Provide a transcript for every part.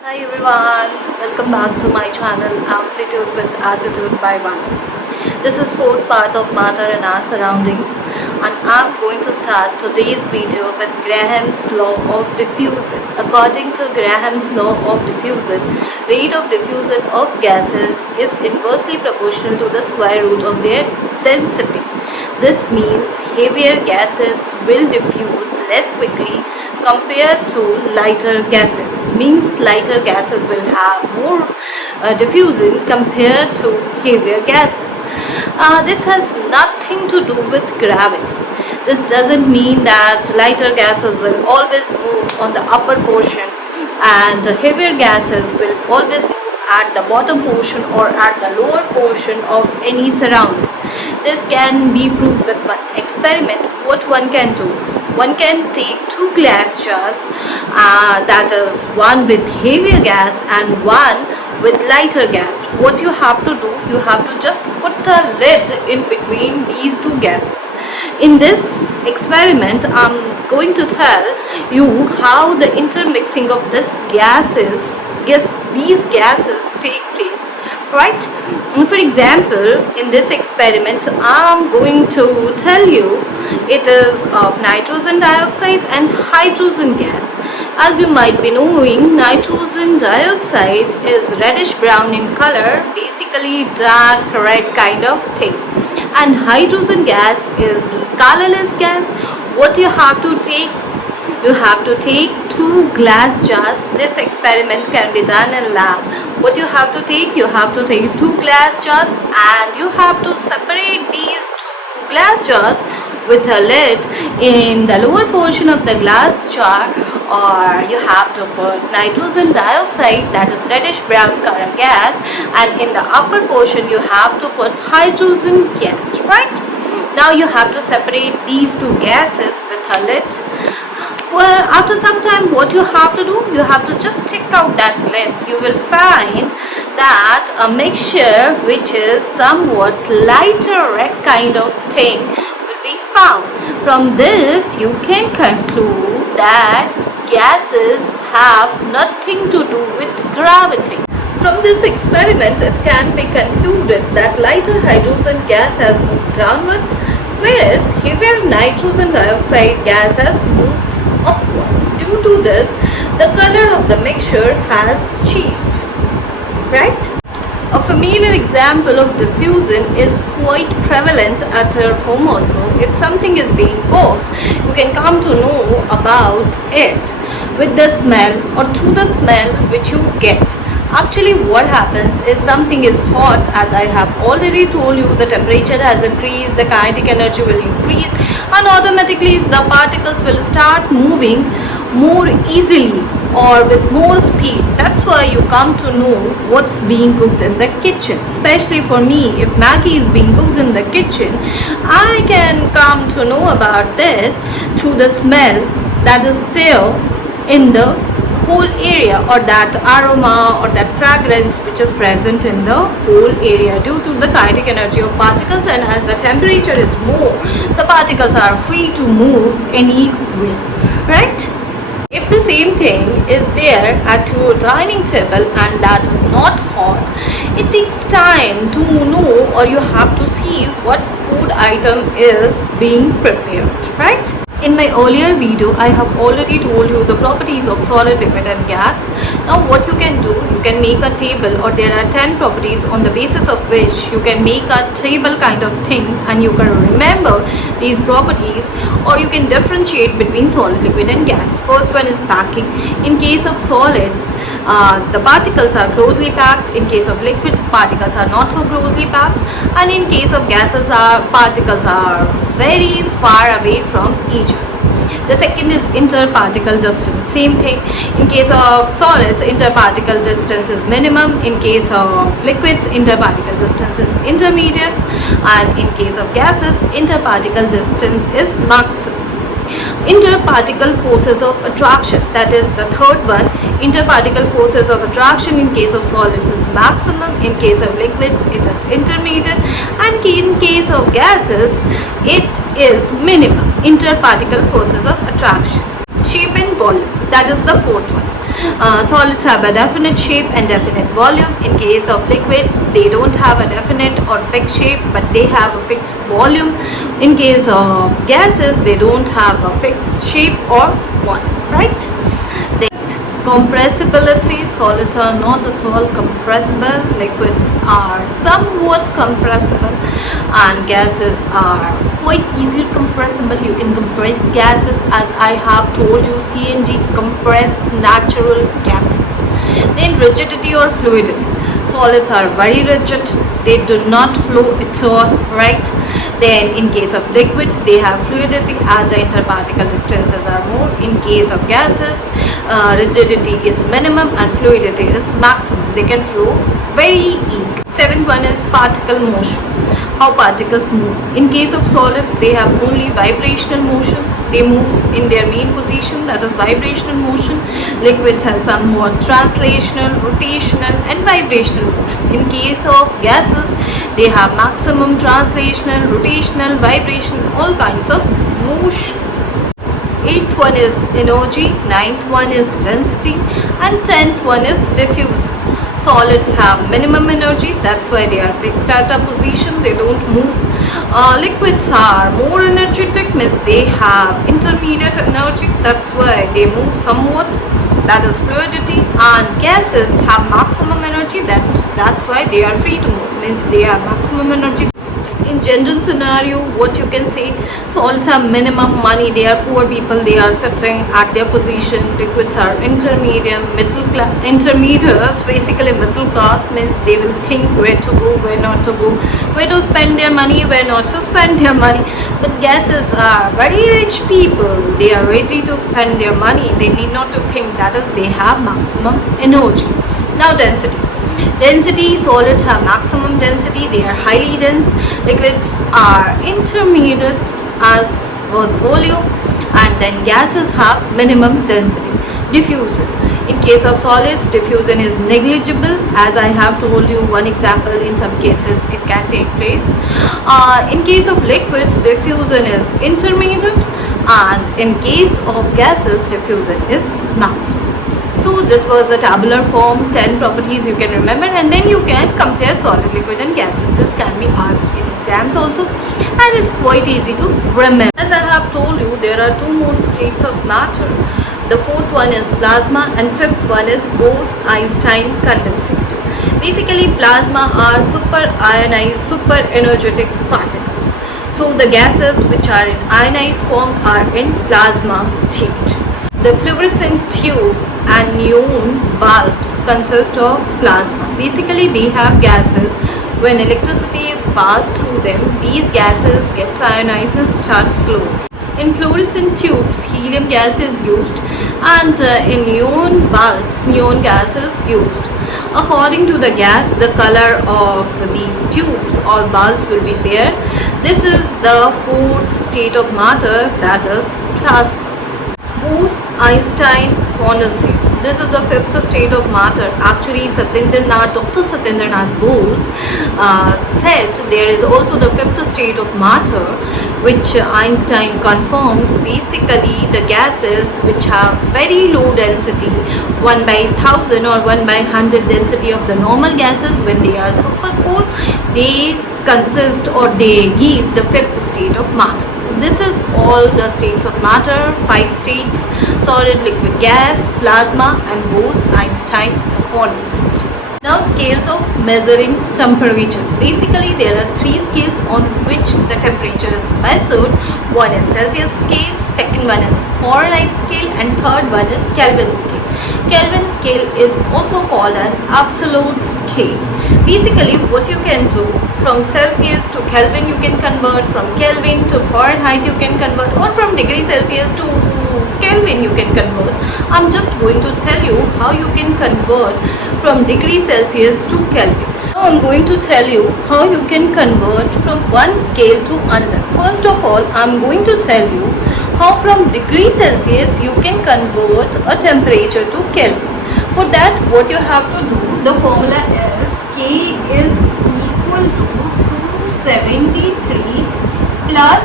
Hi everyone, welcome back to my channel Amplitude with Attitude by One. This is fourth part of Matter and Our Surroundings, and I'm going to start today's video with Graham's Law of Diffusion. According to Graham's Law of Diffusion, rate of diffusion of gases is inversely proportional to the square root of their density. This means heavier gases will diffuse less quickly compared to lighter gases. Means lighter gases will have more diffusion compared to heavier gases. This has nothing to do with gravity. This doesn't mean that lighter gases will always move on the upper portion and heavier gases will always move at the bottom portion or at the lower portion of any surrounding. This can be proved with one experiment. What one can do? One can take two glass jars, that is one with heavier gas and one with lighter gas. What you have to do, you have to just put a lid in between these two gases. In this experiment, I'm going to tell you how the intermixing of these gases take place, right? For example, in this experiment, I'm going to tell you it is of nitrogen dioxide and hydrogen gas. As you might be knowing, nitrogen dioxide is reddish brown in color, basically dark red kind of thing, and hydrogen gas is colorless gas. What you have to take? You have to take two glass jars. This experiment can be done in lab. What you have to take? You have to take two glass jars and you have to separate these two glass jars with a lid. In the lower portion of the glass jar, or you have to put nitrogen dioxide, that is reddish brown color gas, and in the upper portion you have to put hydrogen gas, right? Now you have to separate these two gases with a lid. Well, after some time, what you have to do? You have to just take out that lid. You will find that a mixture which is somewhat lighter red kind of thing will be found. From this, you can conclude that gases have nothing to do with gravity. From this experiment, it can be concluded that lighter hydrogen gas has moved downwards, whereas heavier nitrogen dioxide gas has moved upward. Due to this, the color of the mixture has changed, right? A familiar example of diffusion is quite prevalent at your home also. If something is being cooked, you can come to know about it with the smell or through the smell which you get. Actually, what happens is something is hot. As I have already told you, the temperature has increased, the kinetic energy will increase, and automatically the particles will start moving more easily or with more speed. That's why you come to know what's being cooked in the kitchen. Especially for me, if Maggie is being cooked in the kitchen, I can come to know about this through the smell that is still in the whole area, or that aroma or that fragrance which is present in the whole area due to the kinetic energy of particles. And as the temperature is more, the particles are free to move anywhere, right? If the same thing is there at your dining table and that is not hot, it takes time to know, or you have to see what food item is being prepared, right? In my earlier video, I have already told you the properties of solid, liquid and gas. Now what you can do, you can make a table, or there are 10 properties on the basis of which you can make a table kind of thing, and you can remember these properties, or you can differentiate between solid, liquid and gas. First one is packing. In case of solids, the particles are closely packed. In case of liquids, particles are not so closely packed, and in case of gases, particles are very far away from each other. The second is interparticle distance. Same thing. In case of solids, interparticle distance is minimum. In case of liquids, interparticle distance is intermediate. And in case of gases, interparticle distance is maximum. Interparticle forces of attraction, that is the third one. Interparticle forces of attraction in case of solids is maximum, in case of liquids it is intermediate, and in case of gases it is minimum. Interparticle forces of attraction. Shape and volume. That is the fourth one. Solids have a definite shape and definite volume. In case of liquids, they don't have a definite or fixed shape, but they have a fixed volume. In case of gases, they don't have a fixed shape or volume, right? Compressibility. Solids are not at all compressible. Liquids are somewhat compressible, and gases are quite easily compressible. You can compress gases, as I have told you, CNG, compressed natural gases. Then rigidity or fluidity. Solids are very rigid, they do not flow at all, right? Then in case of liquids, they have fluidity as the interparticle distances are more. In case of gases, rigidity is minimum and fluidity is maximum. They can flow very easily. Seventh one is particle motion. How particles move. In case of solids, they have only vibrational motion. They move in their main position, that is vibrational motion. Liquids have somewhat translational, rotational and vibrational motion. In case of gases, they have maximum translational, rotational, vibrational, all kinds of motion. Eighth one is energy, ninth one is density, and 10th one is diffusion. Solids have minimum energy, that's why they are fixed at a position, they don't move. Liquids are more energetic, means they have intermediate energy, that's why they move somewhat, that is fluidity. And gases have maximum energy, that's why they are free to move, means they have maximum energy. In general scenario, what you can say, solids have minimum money, they are poor people, they are sitting at their position. Liquids are intermediate, middle class, intermediates, basically middle class, means they will think where to go, where not to go, where to spend their money, where not to spend their money. But gases are very rich people, they are ready to spend their money, they need not to think, that is, they have maximum energy. Now density. Density, solids have maximum density, they are highly dense. Liquids are intermediate, as was earlier, and then gases have minimum density. Diffusion. In case of solids, diffusion is negligible, as I have told you one example. In some cases it can take place. In case of liquids, diffusion is intermediate, and in case of gases, diffusion is maximum. So this was the tabular form, 10 properties you can remember, and then you can compare solid, liquid and gases. This can be asked in exams also, and it's quite easy to remember. As I have told you, there are two more states of matter. The fourth one is plasma and fifth one is Bose-Einstein condensate. Basically, plasma are super ionized, super energetic particles. So the gases which are in ionized form are in plasma state. The fluorescent tube and neon bulbs consist of plasma. Basically, they have gases. When electricity is passed through them, these gases get ionized and start glowing. In fluorescent tubes, helium gas is used, and in neon bulbs, neon gas is used. According to the gas, the color of these tubes or bulbs will be there. This is the fourth state of matter, that is plasma. Bose-Einstein condensate. This is the fifth state of matter. Actually, Dr. Satyendranath Bose said there is also the fifth state of matter, which Einstein confirmed. Basically, the gases which have very low density, 1 by 1000 or 1 by 100 density of the normal gases, when they are super cool, they consist or they give the fifth state of matter. This is all the states of matter, 5 states: solid, liquid, gas, plasma and Bose-Einstein condensate. Now, scales of measuring temperature. Basically, there are 3 scales on which the temperature is measured. One is Celsius scale, second one is Fahrenheit scale, and third one is Kelvin scale. Kelvin scale is also called as absolute scale. Basically, what you can do, from Celsius to Kelvin you can convert, from Kelvin to Fahrenheit you can convert, or from degree Celsius to Kelvin you can convert. I'm just going to tell you how you can convert from degree Celsius to Kelvin. Now I'm going to tell you how you can convert from one scale to another. First of all, I'm going to tell you how from degree Celsius you can convert a temperature to Kelvin. For that, what you have to do, the formula is K is equal to 273 plus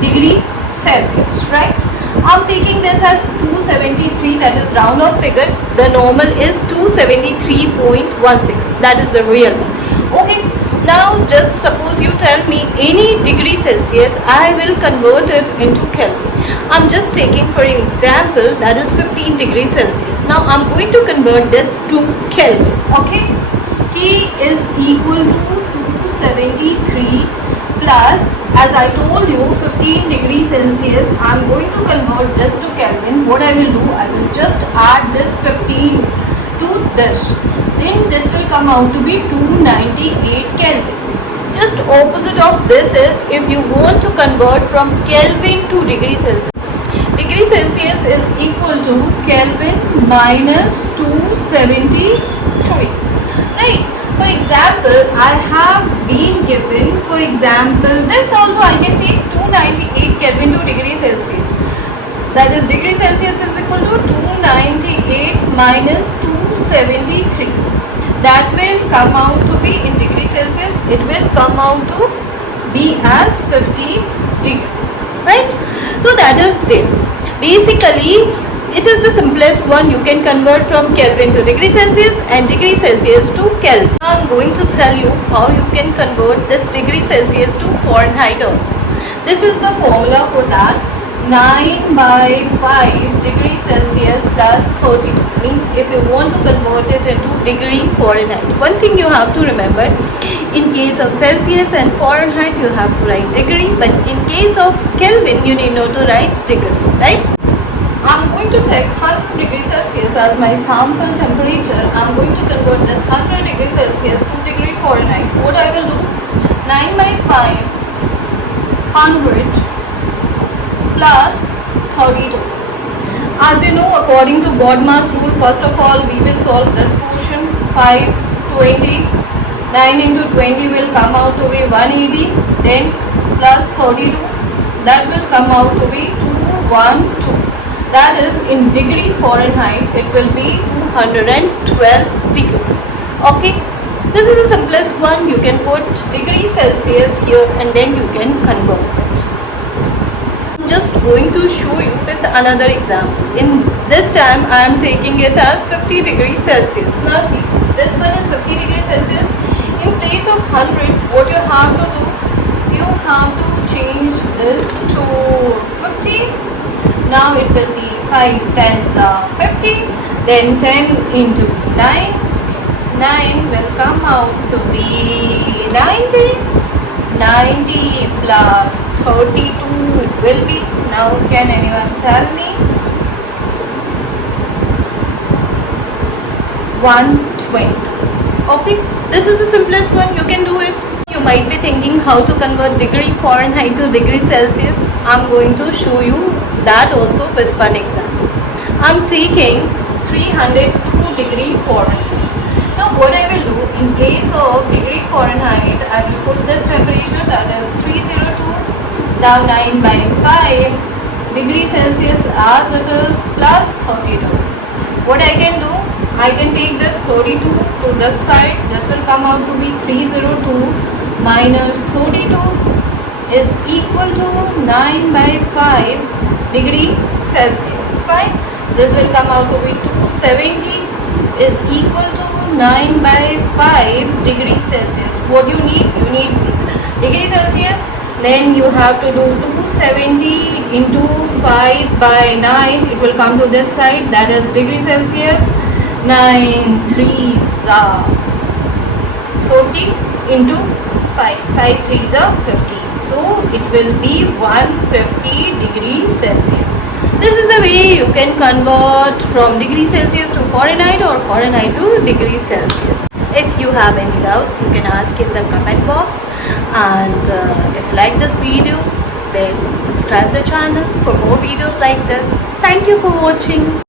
degree Celsius, right? I'm taking this as 273, that is round off figure. The normal is 273.16, that is the real one. Okay, now just suppose you tell me any degree Celsius, I will convert it into Kelvin. I'm just taking for example that is 15 degrees Celsius. Now I'm going to convert this to Kelvin. Okay, K is equal to 273 plus, as I told you, 15 degrees Celsius. I'm going to convert this to Kelvin. What I will do, I will just add this 15 to this. Then this will come out to be 298 Kelvin. Just opposite of this is if you want to convert from Kelvin to degree Celsius. Degree Celsius is equal to Kelvin minus 273. Right? For example, I have been given, for example, this also I can take 298 Kelvin to degree Celsius. That is degree Celsius is equal to 298 minus 273. That will come out to be in degree Celsius. It will come out to be as 50 degree. Right? So that is there. Basically, it is the simplest one. You can convert from Kelvin to degree Celsius and degree Celsius to Kelvin. I am going to tell you how you can convert this degree Celsius to Fahrenheit also. This is the formula for that. 9 by 5 degrees Celsius plus 32 means if you want to convert it into degree Fahrenheit. One thing you have to remember, in case of Celsius and Fahrenheit you have to write degree, but in case of Kelvin you need not to write degree, right? I'm going to take 100 degrees Celsius as my sample temperature. I'm going to convert this 100 degrees Celsius to degree Fahrenheit. What I will do, 9 by 5, 100 plus 32. As you know, according to BODMAS rule, first of all we will solve this portion. 5, 20, 9 into 20 will come out to be 180, then plus 32, that will come out to be 212. That is in degree Fahrenheit, it will be 212 degree. Okay, this is the simplest one. You can put degree Celsius here and then you can convert it. Just going to show you with another example. In this time I am taking it as 50 degrees Celsius. Now see, this one is 50 degrees Celsius. In place of 100, what you have to do, you have to change this to 50. Now it will be 5 tens are 50, then 10 into 9, 9 will come out to be 90, 90 plus 32 will be, now can anyone tell me? 120. Okay, this is the simplest one. You can do it. You might be thinking how to convert degree Fahrenheit to degree Celsius. I'm going to show you that also with one example. I'm taking 302 degree Fahrenheit. Now what I will do, in place of degree Fahrenheit, I will put this temperature, that is 302. Now 9 by 5 degrees Celsius as it is plus 32. What I can do, I can take this 32 to this side. This will come out to be 302 minus 32 is equal to 9 by 5 degree Celsius. Fine. This will come out to be 270 is equal to 9 by 5 degrees Celsius. What you need? You need degree Celsius. Then you have to do 270 into 5 by 9. It will come to this side. That is degree Celsius. 9 3s are 40 into 5. 5 3s are 50. So it will be 150 degrees Celsius. This is the way you can convert from degree Celsius to Fahrenheit or Fahrenheit to degree Celsius. If you have any doubts, you can ask in the comment box, and if you like this video, then subscribe the channel for more videos like this. Thank you for watching.